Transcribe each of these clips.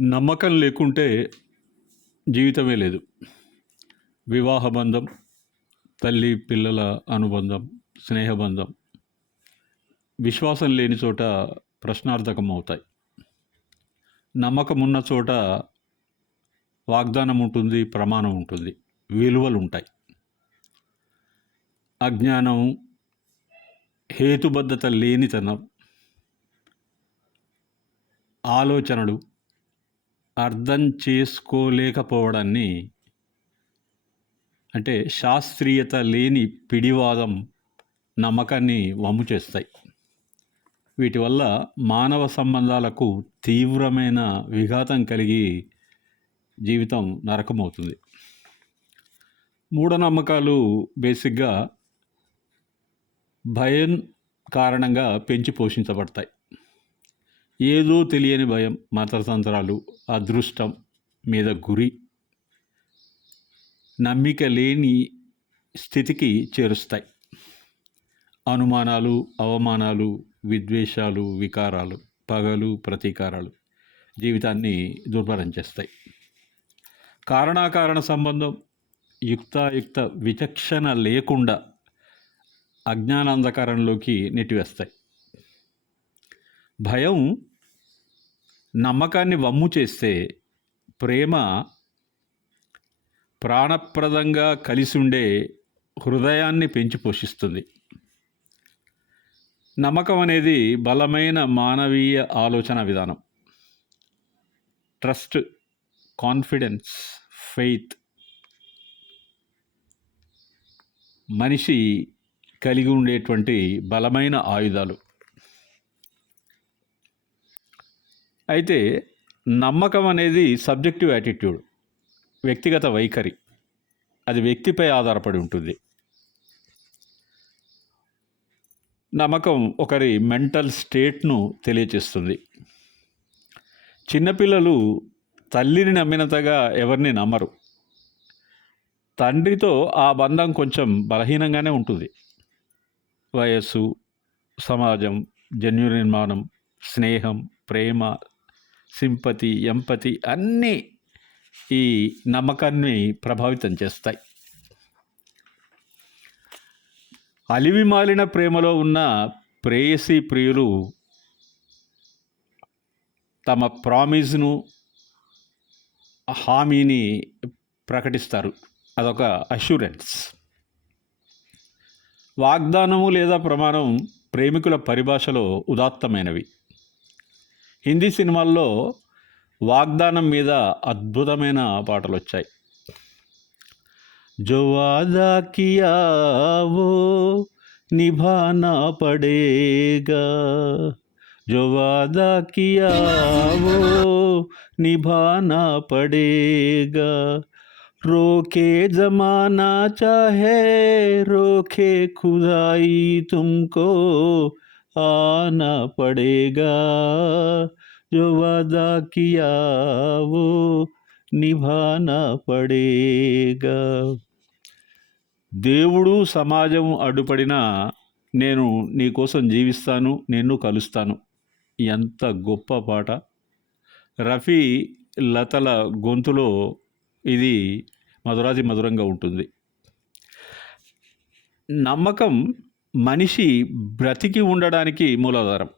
నమ్మకం లేకుంటే జీవితమే లేదు. వివాహ బంధం తల్లి పిల్లల అనుబంధం స్నేహబంధం విశ్వాసం లేని చోట ప్రశ్నార్థకం అవుతాయి నమ్మకం ఉన్న చోట వాగ్దానం ఉంటుంది ప్రమాణం ఉంటుంది విలువలు ఉంటాయి. అజ్ఞానం హేతుబద్ధత లేనితనం ఆలోచనలు అర్థం చేసుకోలేకపోవడాన్ని అంటే శాస్త్రీయత లేని పిడివాదం నమ్మకాన్ని వమ్ము చేస్తాయి. వీటి వల్ల మానవ సంబంధాలకు తీవ్రమైన విఘాతం కలిగి జీవితం నరకమవుతుంది. మూఢనమ్మకాలు బేసిక్గా భయం కారణంగా పెంచి పోషించబడతాయి. ఏదో తెలియని భయం మతతంత్రాలు అదృష్టం మీద గురి. నమ్మిక లేని స్థితికి చేరుస్తాయి. అనుమానాలు అవమానాలు విద్వేషాలు వికారాలు పగలు ప్రతీకారాలు జీవితాన్ని దుర్భరం చేస్తాయి. కారణాకారణ సంబంధం యుక్తాయుక్త విచక్షణ లేకుండా అజ్ఞానాంధకారంలోకి నెట్టివేస్తాయి. భయం నమ్మకాన్ని వమ్ము చేస్తే ప్రేమ ప్రాణప్రదంగా కలిసి ఉండే హృదయాన్ని పెంచి పోషిస్తుంది. నమ్మకం అనేది బలమైన మానవీయ ఆలోచన విధానం. Trust confidence faith. మనిషి కలిగి ఉండేటువంటి బలమైన ఆయుధాలు. అయితే నమ్మకం అనేది సబ్జెక్టివ్ యాటిట్యూడ్ వ్యక్తిగత వైఖరి. అది వ్యక్తిపై ఆధారపడి ఉంటుంది. నమ్మకం ఒకరి మెంటల్ స్టేట్ను తెలియచేస్తుంది. చిన్నపిల్లలు తల్లిని నమ్మినంతగా ఎవరిని నమ్మరు. తండ్రితో ఆ బంధం కొంచెం బలహీనంగానే ఉంటుంది. వయస్సు సమాజం జన్యు నిర్మాణం స్నేహం ప్రేమ సింపతి ఎంపతి అన్నీ ఈ నమ్మకాన్ని ప్రభావితం చేస్తాయి. అలివి మాలిన ప్రేమలో ఉన్న ప్రేయసి ప్రియులు తమ ప్రామిస్ను హామీని ప్రకటిస్తారు. అదొక అష్యూరెన్స్. వాగ్దానము లేదా ప్రమాణం ప్రేమికుల పరిభాషలో ఉదాత్తమైనవి. హిందీ సినిమాల్లో వాగ్దానం మీద అద్భుతమైన పాటలు వచ్చాయి जो वादा किया वो निभाना पड़ेगा जो वादा किया वो निभाना पड़ेगा रोके जमाना चाहे रोके खुदाई तुमको आना पड़ेगा जो वादा किया वो నిభానా పడేగా దేవుడు సమాజం అడ్డుపడినా నేను నీకోసం జీవిస్తాను నిన్ను కలుస్తాను ఎంత గొప్ప పాట రఫీ లతల గొంతులో ఇది మధురాది మధురంగా ఉంటుంది నమ్మకం మనిషి బ్రతికి ఉండడానికి మూలాధారం.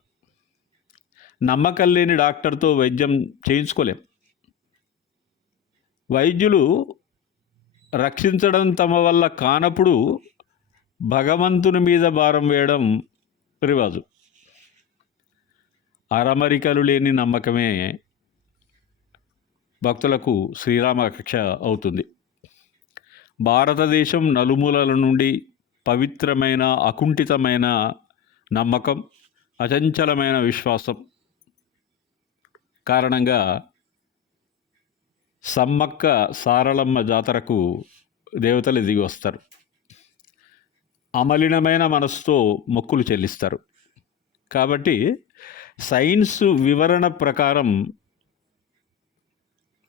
నమ్మకం లేని డాక్టర్తో వైద్యం చేయించుకోలేం. వైద్యులు రక్షించడం తమ వల్ల కానప్పుడు భగవంతుని మీద భారం వేయడం రివాజు. అరమరికలు లేని నమ్మకమే భక్తులకు శ్రీరామ కక్ష అవుతుంది. భారతదేశం నలుమూలల నుండి పవిత్రమైన అకుంఠితమైన నమ్మకం అచంచలమైన విశ్వాసం. కారణంగా సమ్మక్క సారళమ్మ జాతరకు దేవతలు దిగి వస్తారు. అమలినమైన మనసుతో మొక్కులు చెల్లిస్తారు. కాబట్టి సైన్స్ వివరణ ప్రకారం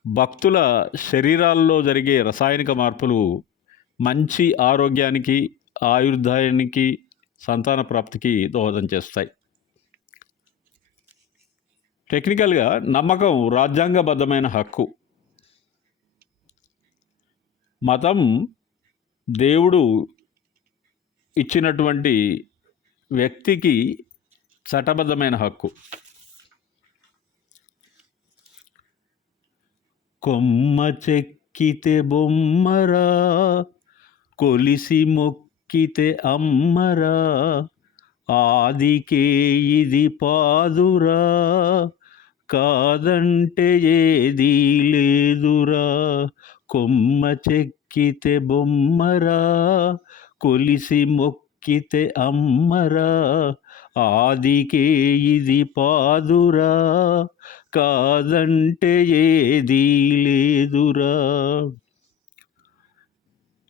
భక్తుల శరీరాల్లో జరిగే రసాయనిక మార్పులు మంచి ఆరోగ్యానికి ఆయుర్దాయానికి సంతాన ప్రాప్తికి దోహదం చేస్తాయి. టెక్నికల్గా నమ్మకం రాజ్యాంగబద్ధమైన హక్కు. మతం దేవుడు ఇచ్చినటువంటి వ్యక్తికి చట్టబద్ధమైన హక్కు. కొమ్మ చెక్కితే బొమ్మరా కొలిసి మొక్కితే అమ్మరా ఆదికే ఇది పాదురా కాదంటే ఏదీ లేదురా కొమ్మ చెక్కితే బొమ్మరా కొలిసి మొక్కితే అమ్మరా ఆదికే ఇది పాదురా కాదంటే ఏదీ లేదురా.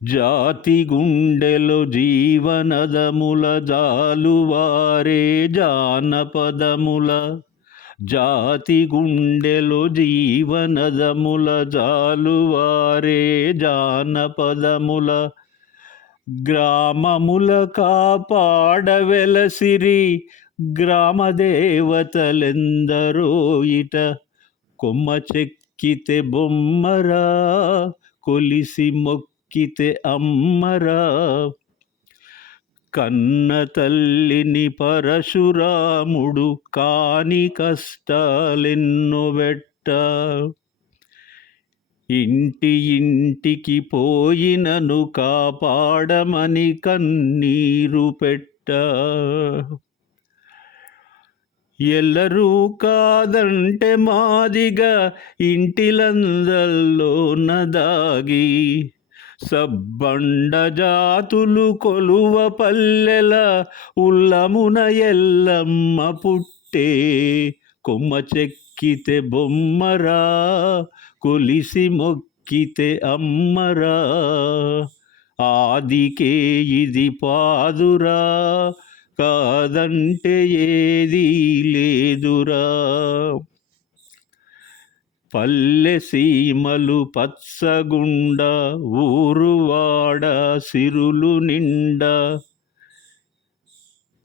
జాతి గుండెలో జీవనదముల జాలువారే జానపదముల. జాతి గుండెలో జీవనదముల జాలువారే జానపదముల. గ్రామముల కాపాడవెలసిరి గ్రామదేవతలెందరో ఇట. కొమ్మ చెక్కితే బొమ్మరా కొలిసి మొక్క మొక్కితే అమ్మరా. కన్న తల్లిని పరశురాముడు కాని కష్టాలెన్నో వెట్ట. ఇంటి ఇంటికి పోయినను కాపాడమని కన్నీరు పెట్ట. ఎల్లరూ కాదంటే మాదిగా ఇంటిలందల్లో నదాగి సబ్బండ జాతులు కొలువ పల్లెల ఉల్లమున ఎల్లమ్మ పుట్టే. కొమ్మ చెక్కితే బొమ్మరా కొలిసి మొక్కితే అమ్మరా. ఆదికే ఇది పాదురా కాదంటే ఏదీ లేదురా. పల్లె సీమలు పచ్చగుండ ఊరువాడ సిరులు నిండా.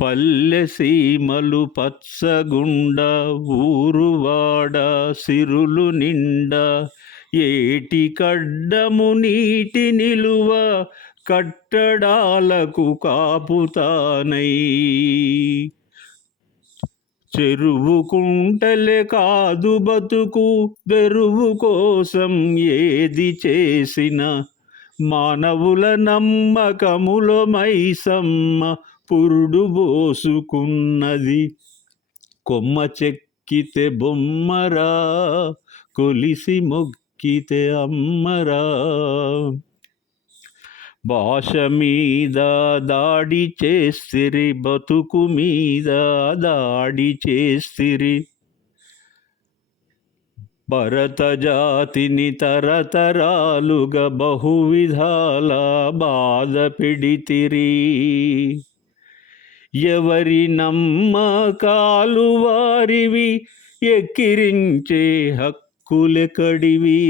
పల్లె సీమలు పచ్చగుండ ఊరువాడ సిరులు నిండా. ఏటి కడ్డము నీటి నిలువ కట్టడాలకు కాపుతానై. చెరువు కుంటలే కాదు బతుకు. బెరువు కోసం ఏది చేసిన? మానవుల నమ్మకములో మైసమ్మ పురుడు పోసుకున్నది. కొమ్మ చెక్కితే బొమ్మరా కొలిసి మొక్కితే అమ్మరా. భాష మీద దాడి చేస్తిరి బతుకు మీద దాడి చేస్తిరి భరత జాతిని తరతరాలుగా బహువిధాల బాధ పెడితిరి. ఎవరి నమ్మకాలు వారివి ఎక్కిరించే హక్కులెకడివి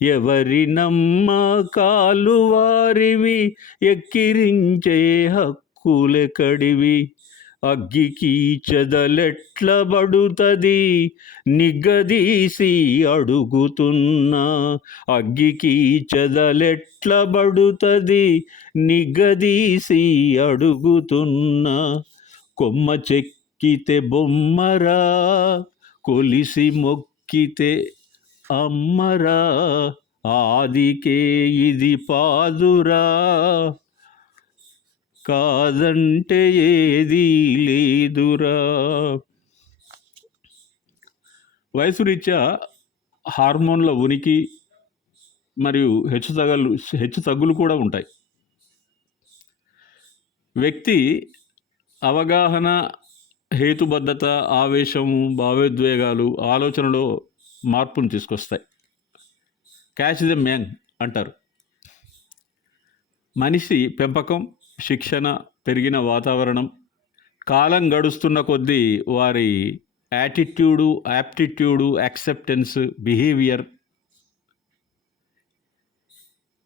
ఎవరి నమ్మకాలు వారివి ఎక్కిరించే హక్కులెకడివి అగ్గికి చెదలెట్ల బడుతది? నిగదీసి అడుగుతున్నా అగ్గికి చెదలెట్ల బడుతది? నిగదీసి అడుగుతున్నా కొమ్మ చెక్కితే బొమ్మరా కొలిసి మొక్కితే అమ్మరా ఆదికే ఇది పాదురా. కాదంటే ఏది లేదురా. వయసురీత్యా హార్మోన్ల ఉనికి మరియు హెచ్చు తగలు హెచ్చు తగ్గులు కూడా ఉంటాయి. వ్యక్తి అవగాహన హేతుబద్ధత ఆవేశము భావోద్వేగాలు ఆలోచనలో మార్పును తీసుకొస్తాయి. క్యాచ్ ద మ్యాంగ్ అంటారు. మనిషి పెంపకం శిక్షణ పెరిగిన వాతావరణం కాలం గడుస్తున్న కొద్దీ వారి యాటిట్యూడు యాప్టిట్యూడు యాక్సెప్టెన్స్ బిహేవియర్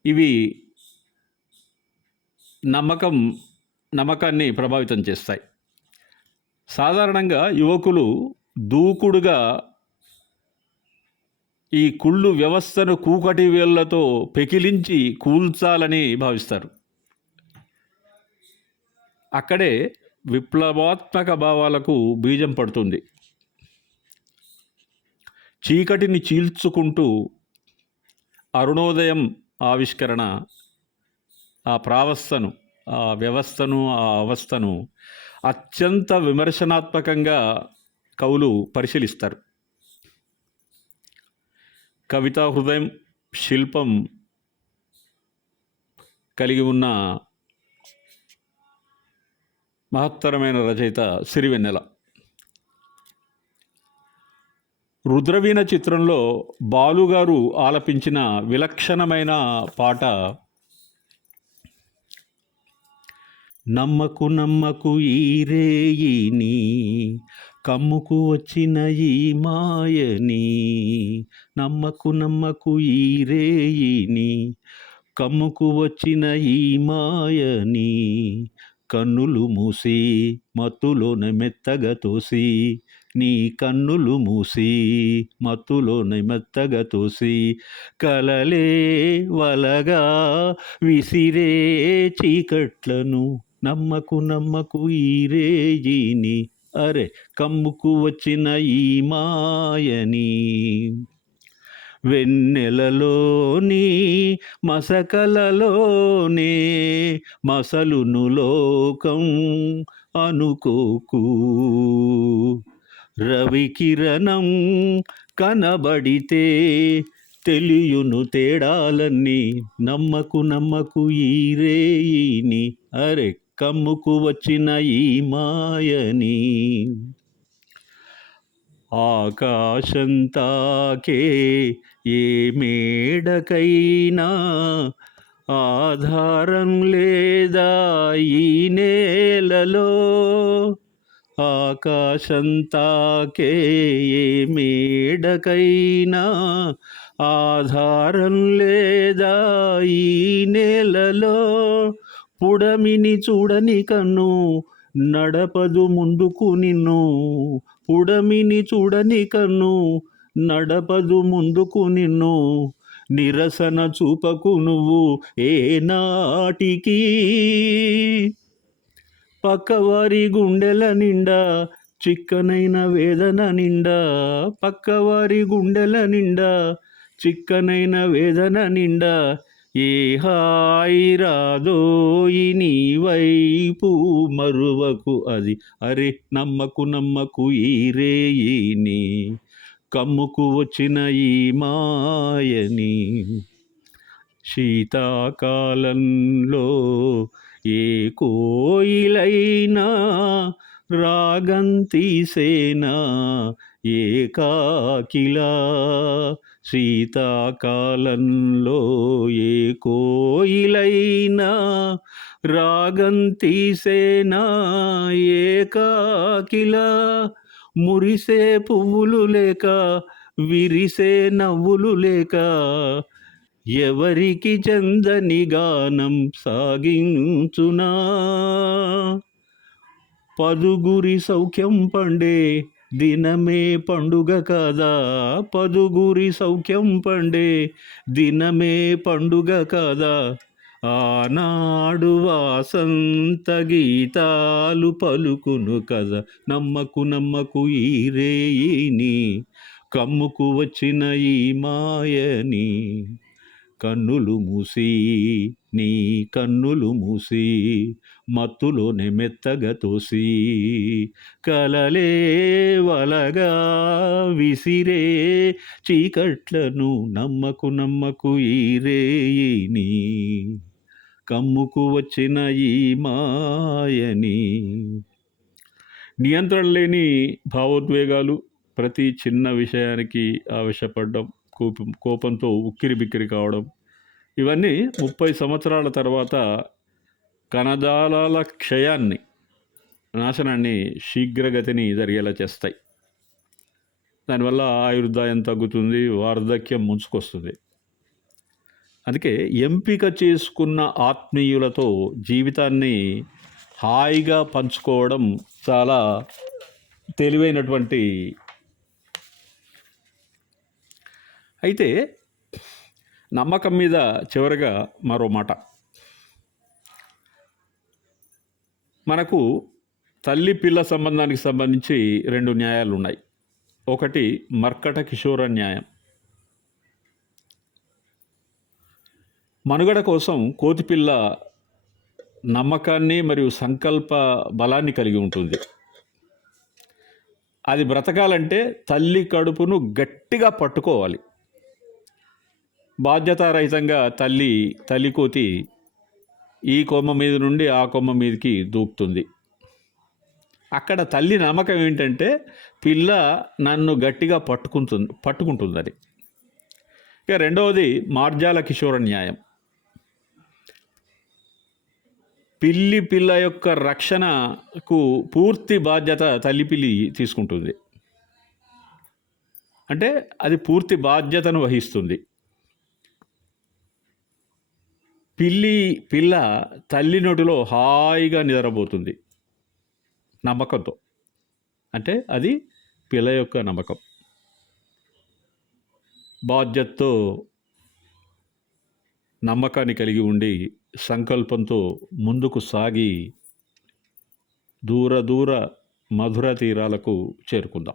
ఇవి నమ్మకం నమ్మకాన్ని ప్రభావితం చేస్తాయి. సాధారణంగా యువకులు దూకుడుగా ఈ కుళ్ళు వ్యవస్థను కూకటి వేళ్ళతో పెకిలించి కూల్చాలని భావిస్తారు. అక్కడే విప్లవాత్మక భావాలకు బీజం పడుతుంది. చీకటిని చీల్చుకుంటూ అరుణోదయం ఆవిష్కరణ ఆ ప్రావస్థను ఆ వ్యవస్థను ఆ అవస్థను అత్యంత విమర్శనాత్మకంగా కవులు పరిశీలిస్తారు. కవితా హృదయం శిల్పం కలిగి ఉన్న మహత్తరమైన రచయిత సిరివెన్నెల. రుద్రవీణ చిత్రంలో బాలుగారు ఆలపించిన విలక్షణమైన పాట నమ్మకు నమ్మకు ఈ రేయిని కమ్ముకు వచ్చిన ఈ మాయని నమ్మకు నమ్మకు ఈ రేయిని కమ్ముకు వచ్చిన ఈ మాయని కన్నులు మూసి మత్తులోన మెత్తగా తోసి నీ కన్నులు మూసి మత్తులోన మెత్తగా తోసి కలలే వలగా విసిరే చీకట్లను నమ్మకు నమ్మకు ఈ రేజిని అరే కమ్ముకు వచ్చిన ఈ మాయని వెన్నెలలోని మసకలలోనే మసలును లోకం అనుకోకు. రవికిరణం కనబడితే తెలియును తేడాలన్నీ నమ్మకు నమ్మకు ఈ రేయిని అరే కమ్ముకు వచ్చిన ఈ మాయని. ఆకాశంతాకే ఏ మేడకైనా ఆధారం లేదా ఈ నేలలో? ఆకాశంతాకే మేడకైనా ఆధారం లేదా ఈ నేలలో? పుడమిని చూడని కన్ను నడపదు ముందుకు నిన్ను. పుడమిని చూడని కన్ను నడపదు ముందుకు నిన్ను. నిరసన చూపకు నువ్వు ఏ నాటికి పక్కవారి గుండెల నిండా చిక్కనైన వేదన నిండా. పక్కవారి గుండెల నిండా చిక్కనైన వేదన నిండా. ఏ హాయి రాదోయి నీ వైపు మరువకు అది. అరే నమ్మకు నమ్మకు ఈ రేయిని కమ్ముకు వచ్చిన ఈ మాయని. శీతాకాలంలో ఏ కోయిలైనా రాగంతిసేనా ఏకాకిలా? శీతాకాలంలో ఏ కోయిలైనా రాగంతిసేనా ఏకాకిలా? మురిసే పువ్వులు లేక విరిసే నవ్వులు లేక ఎవరికి చందని గానం సాగించునా? పదుగురి సౌఖ్యం పండే దినమే పండుగ కదా? పదుగురి సౌఖ్యం పండే దినమే పండుగ కదా? ఆనాడు వాసంత గీతాలు పలుకును కదా? నమ్మకు నమ్మకు ఈ రేయిని కమ్ముకు వచ్చిన ఈ మాయని. కన్నులు మూసి నీ కన్నులు మూసి మత్తులోనే మెత్తగా తోసి కలలే వలగా విసిరే చీకట్లను నమ్మకు నమ్మకు ఈ రేయిని కమ్ముకు వచ్చిన ఈ మాయని నియంత్రణ లేని భావోద్వేగాలు ప్రతి చిన్న విషయానికి ఆవేశపడ్డం కోపం కోపంతో ఉక్కిరి బిక్కిరి కావడం. ఇవన్నీ ముప్పై సంవత్సరాల తర్వాత కణజాలాల క్షయాన్ని నాశనాన్ని శీఘ్రగతిని జరిగేలా చేస్తాయి. దానివల్ల ఆయుర్దాయం తగ్గుతుంది వార్ధక్యం ముంచుకొస్తుంది. అందుకే ఎంపిక చేసుకున్న ఆత్మీయులతో జీవితాన్ని హాయిగా పంచుకోవడం చాలా తెలివైనటువంటి అయితే నమ్మకం మీద చివరగా మరో మాట. మనకు తల్లి పిల్ల సంబంధానికి సంబంధించి రెండు న్యాయాలు ఉన్నాయి. ఒకటి మర్కట కిషోర న్యాయం. మనుగడ కోసం కోతిపిల్ల నమ్మకాన్ని మరియు సంకల్ప బలాన్ని కలిగి ఉంటుంది. అది బ్రతకాలంటే తల్లి కడుపును గట్టిగా పట్టుకోవాలి. బాధ్యతారహితంగా తల్లి తల్లి కోతి ఈ కొమ్మ మీద నుండి ఆ కొమ్మ మీదకి దూకుతుంది. అక్కడ తల్లి నమ్మకం ఏంటంటే పిల్ల నన్ను గట్టిగా పట్టుకుంటుంది పట్టుకుంటుందని. ఇక రెండవది మార్జాల కిషోర న్యాయం. పిల్లి పిల్ల యొక్క రక్షణకు పూర్తి బాధ్యత తల్లి పిల్లి తీసుకుంటుంది. అంటే అది పూర్తి బాధ్యతను వహిస్తుంది. పిల్లి పిల్ల తల్లి నోటిలో హాయిగా నిద్రపోతుంది. నమ్మకంతో. అంటే అది పిల్ల యొక్క నమ్మకం. బాధ్యతతో నమ్మకాన్ని కలిగి ఉండి సంకల్పంతో ముందుకు సాగి దూర దూర మధుర తీరాలకు చేరుకుందాం.